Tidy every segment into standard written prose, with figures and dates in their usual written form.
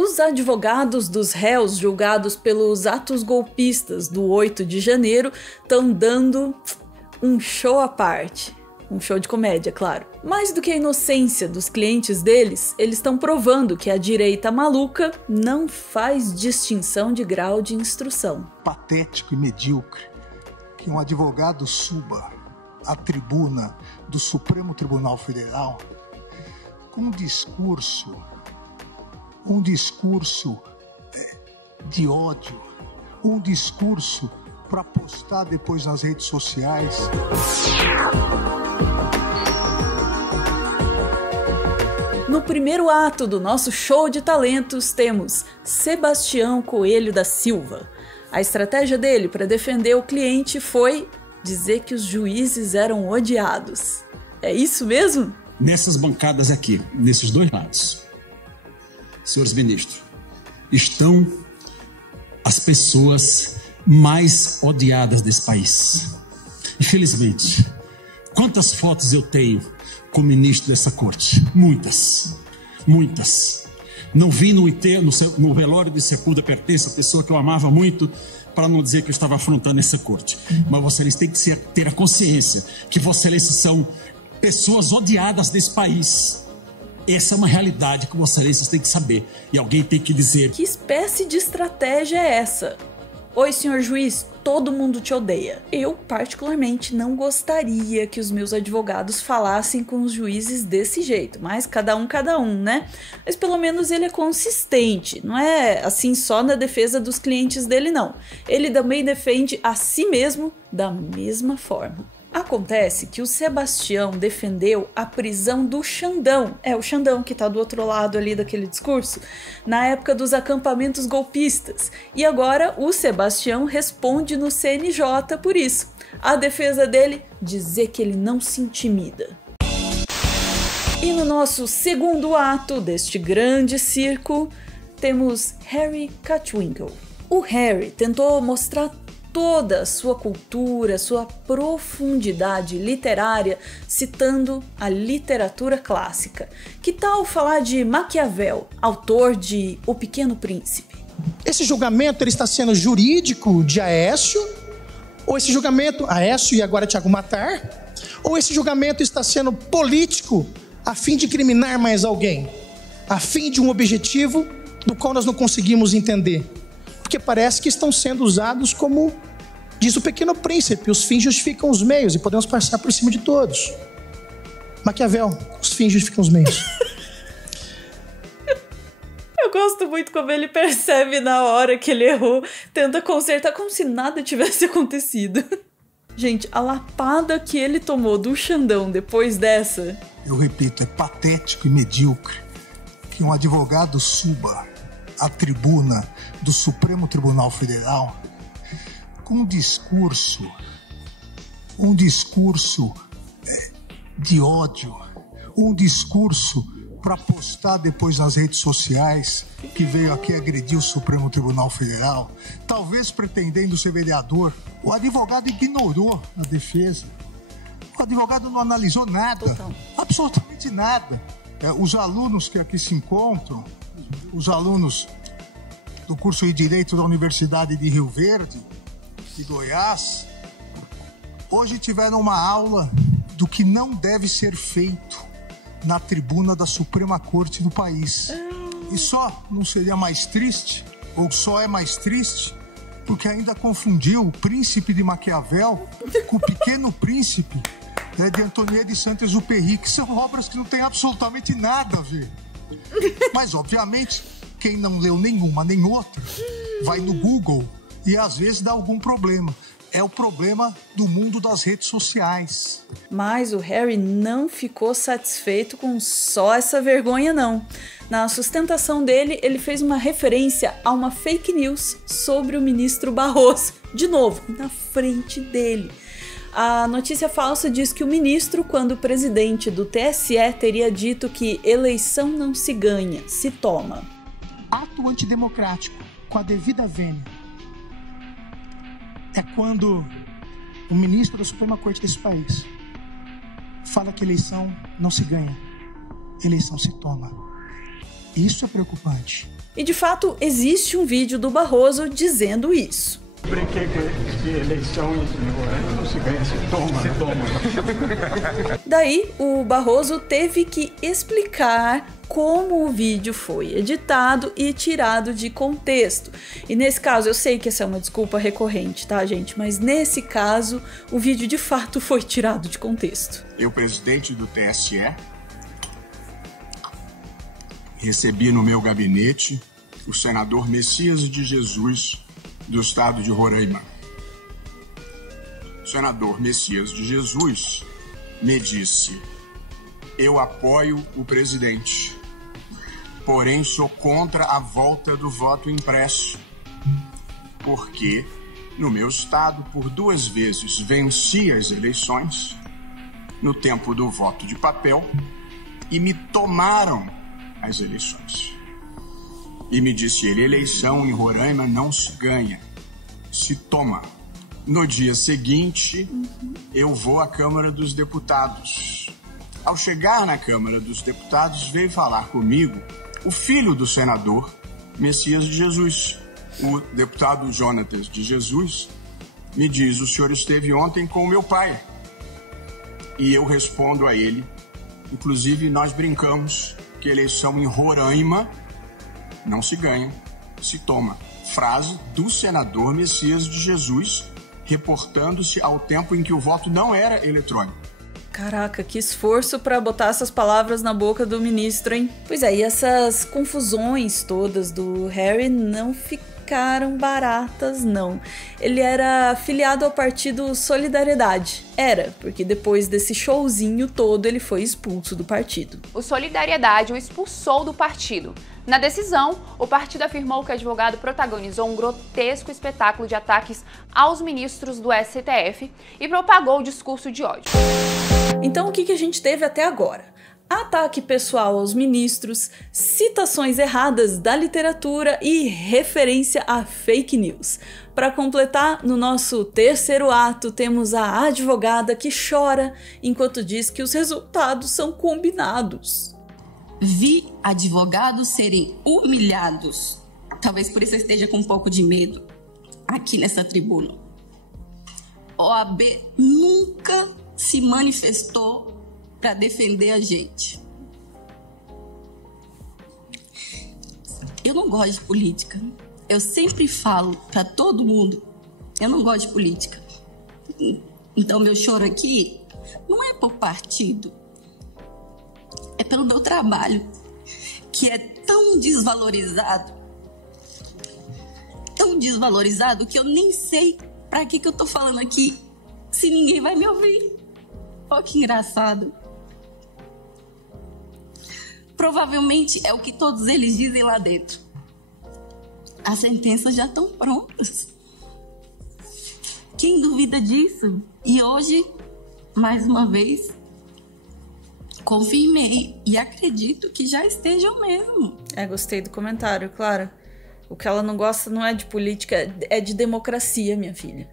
Os advogados dos réus julgados pelos atos golpistas do 8 de janeiro estão dando um show à parte. Um show de comédia, claro. Mais do que a inocência dos clientes deles, eles estão provando que a direita maluca não faz distinção de grau de instrução. Patético e medíocre que um advogado suba à tribuna do Supremo Tribunal Federal com um discurso de ódio, um discurso para postar depois nas redes sociais. No primeiro ato do nosso show de talentos, temos Sebastião Coelho da Silva. A estratégia dele para defender o cliente foi dizer que os juízes eram odiados. É isso mesmo? Nessas bancadas aqui, nesses dois lados, senhores ministros, estão as pessoas mais odiadas desse país. Infelizmente, quantas fotos eu tenho com o ministro dessa corte? Muitas. Não vi no velório de sepultura pertence a pessoa que eu amava muito, para não dizer que eu estava afrontando essa corte. Mas Vossa Excelência tem que ter a consciência que Vossa Excelência são pessoas odiadas desse país. Essa é uma realidade que Vossa Excelência tem que saber. E alguém tem que dizer. Que espécie de estratégia é essa? Oi, senhor juiz, todo mundo te odeia. Eu, particularmente, não gostaria que os meus advogados falassem com os juízes desse jeito, mas cada um, né? Mas pelo menos ele é consistente, não é assim só na defesa dos clientes dele, não. Ele também defende a si mesmo da mesma forma. Acontece que o Sebastião defendeu a prisão do Xandão, o Xandão que tá do outro lado ali daquele discurso, na época dos acampamentos golpistas, e agora o Sebastião responde no CNJ por isso. A defesa dele, dizer que ele não se intimida. E no nosso segundo ato deste grande circo, temos Harry Catwinkle. O Harry tentou mostrar toda a sua cultura, sua profundidade literária, citando a literatura clássica. Que tal falar de Maquiavel, autor de O Pequeno Príncipe? Esse julgamento ele está sendo jurídico de Aécio? Ou esse julgamento, Aécio e agora Tiago Matar? Ou esse julgamento está sendo político a fim de incriminar mais alguém? A fim de um objetivo do qual nós não conseguimos entender? Porque parece que estão sendo usados como, diz o Pequeno Príncipe, os fins justificam os meios e podemos passar por cima de todos. Maquiavel, os fins justificam os meios. Eu gosto muito como ele percebe na hora que ele errou, tenta consertar como se nada tivesse acontecido. Gente, a lapada que ele tomou do Xandão depois dessa... Eu repito, é patético e medíocre que um advogado suba à tribuna do Supremo Tribunal Federal com um discurso de ódio, um discurso para postar depois nas redes sociais que veio aqui agredir o Supremo Tribunal Federal, talvez pretendendo ser vereador. O advogado ignorou a defesa. O advogado não analisou nada, absolutamente nada. Os alunos que aqui se encontram, os alunos do curso de Direito da Universidade de Rio Verde, de Goiás, hoje tiveram uma aula do que não deve ser feito na tribuna da Suprema Corte do país. E só não seria mais triste, ou só é mais triste, porque ainda confundiu o Príncipe de Maquiavel com o Pequeno Príncipe de Antonieta de Saint-Exupéry, que são obras que não têm absolutamente nada a ver. Mas, obviamente, quem não leu nenhuma nem outra vai no Google e às vezes dá algum problema. É o problema do mundo das redes sociais. Mas o Harry não ficou satisfeito com só essa vergonha, não. Na sustentação dele, ele fez uma referência a uma fake news sobre o ministro Barroso. De novo, na frente dele. A notícia falsa diz que o ministro, quando presidente do TSE, teria dito que eleição não se ganha, se toma. Ato antidemocrático, com a devida vênia, é quando o ministro da Suprema Corte desse país fala que eleição não se ganha, eleição se toma. Isso é preocupante. E de fato, existe um vídeo do Barroso dizendo isso. Brinquei com eleição e não se ganha, se toma. Daí, o Barroso teve que explicar como o vídeo foi editado e tirado de contexto. E nesse caso, eu sei que essa é uma desculpa recorrente, tá, gente? Mas nesse caso, o vídeo de fato foi tirado de contexto. Eu, presidente do TSE, recebi no meu gabinete o senador Messias de Jesus, do estado de Roraima. O senador Messias de Jesus me disse: eu apoio o presidente, porém sou contra a volta do voto impresso, porque no meu estado, por 2 vezes, venci as eleições no tempo do voto de papel e me tomaram as eleições. E me disse ele: eleição em Roraima não se ganha, se toma. No dia seguinte, eu vou à Câmara dos Deputados. Ao chegar na Câmara dos Deputados, veio falar comigo o filho do senador Messias de Jesus. O deputado Jonatas de Jesus me diz: o senhor esteve ontem com o meu pai. E eu respondo a ele, inclusive nós brincamos que eleição em Roraima não se ganha, se toma. Frase do senador Messias de Jesus, reportando-se ao tempo em que o voto não era eletrônico. Caraca, que esforço para botar essas palavras na boca do ministro, hein? Pois é, e essas confusões todas do Harry não ficaram baratas, não. Ele era filiado ao partido Solidariedade. Era, porque depois desse showzinho todo ele foi expulso do partido. O Solidariedade o expulsou do partido. Na decisão, o partido afirmou que o advogado protagonizou um grotesco espetáculo de ataques aos ministros do STF e propagou o discurso de ódio. Então o que a gente teve até agora? Ataque pessoal aos ministros, citações erradas da literatura e referência a fake news. Para completar, no nosso terceiro ato, temos a advogada que chora enquanto diz que os resultados são combinados. Vi advogados serem humilhados. Talvez por isso eu esteja com um pouco de medo aqui nessa tribuna. OAB nunca se manifestou para defender a gente. Eu não gosto de política. Eu sempre falo para todo mundo, eu não gosto de política. Então meu choro aqui não é por partido. É pelo meu trabalho, que é tão desvalorizado que eu nem sei para que eu tô falando aqui se ninguém vai me ouvir. Olha que engraçado. Provavelmente é o que todos eles dizem lá dentro. As sentenças já estão prontas. Quem duvida disso? E hoje, mais uma vez, confirmei e acredito que já estejam mesmo. Gostei do comentário, claro. O que ela não gosta não é de política, é de democracia, minha filha.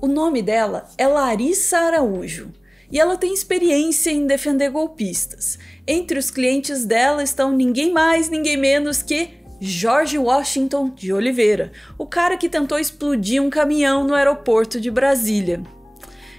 O nome dela é Larissa Araújo e ela tem experiência em defender golpistas. Entre os clientes dela estão ninguém mais, ninguém menos que George Washington de Oliveira, o cara que tentou explodir um caminhão no aeroporto de Brasília.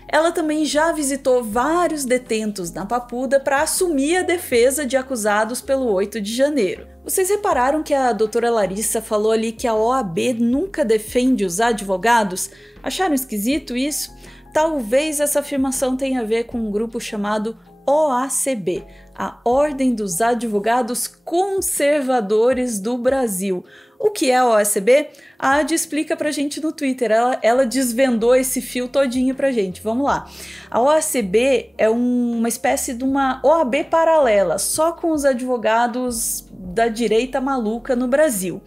Ela também já visitou vários detentos na Papuda para assumir a defesa de acusados pelo 8 de janeiro. Vocês repararam que a doutora Larissa falou ali que a OAB nunca defende os advogados? Acharam esquisito isso? Talvez essa afirmação tenha a ver com um grupo chamado OACB, a Ordem dos Advogados Conservadores do Brasil. O que é a OACB? A Adi explica pra gente no Twitter, ela desvendou esse fio todinho pra gente, vamos lá. A OACB é uma espécie de uma OAB paralela, só com os advogados da direita maluca no Brasil.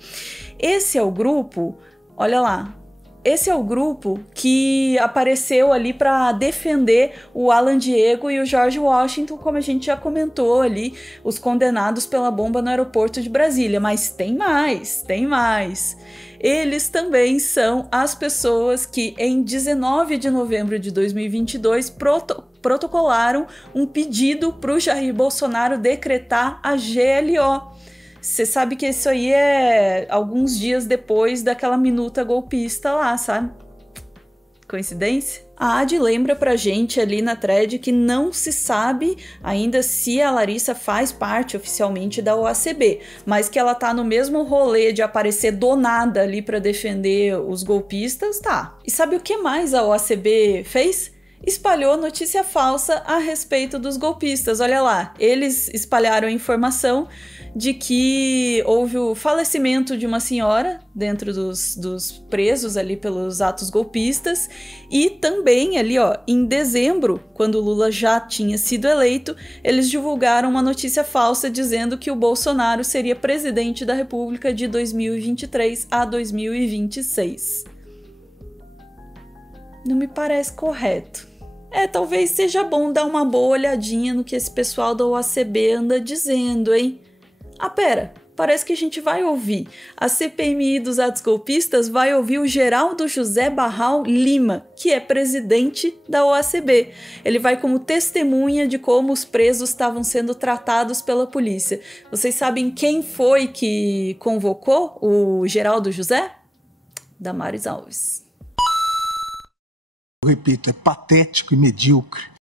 Esse é o grupo, olha lá, esse é o grupo que apareceu ali para defender o Alan Diego e o George Washington, como a gente já comentou ali, os condenados pela bomba no aeroporto de Brasília. Mas tem mais, tem mais. Eles também são as pessoas que em 19 de novembro de 2022 protocolaram um pedido para o Jair Bolsonaro decretar a GLO. Você sabe que isso aí é alguns dias depois daquela minuta golpista lá, sabe? Coincidência? A Adi lembra pra gente ali na thread que não se sabe ainda se a Larissa faz parte oficialmente da OACB, mas que ela tá no mesmo rolê de aparecer do nada ali pra defender os golpistas, tá. E sabe o que mais a OACB fez? Espalhou notícia falsa a respeito dos golpistas. Olha lá, eles espalharam a informação de que houve o falecimento de uma senhora dentro dos presos ali pelos atos golpistas, e também ali, ó, em dezembro, quando Lula já tinha sido eleito, eles divulgaram uma notícia falsa dizendo que o Bolsonaro seria presidente da República de 2023 a 2026. Não me parece correto. Talvez seja bom dar uma boa olhadinha no que esse pessoal da OACB anda dizendo, hein? Ah, pera, parece que a gente vai ouvir. A CPMI dos atos golpistas vai ouvir o Geraldo José Barral Lima, que é presidente da OACB. Ele vai como testemunha de como os presos estavam sendo tratados pela polícia. Vocês sabem quem foi que convocou o Geraldo José? Damares Alves. Eu repito, é patético e medíocre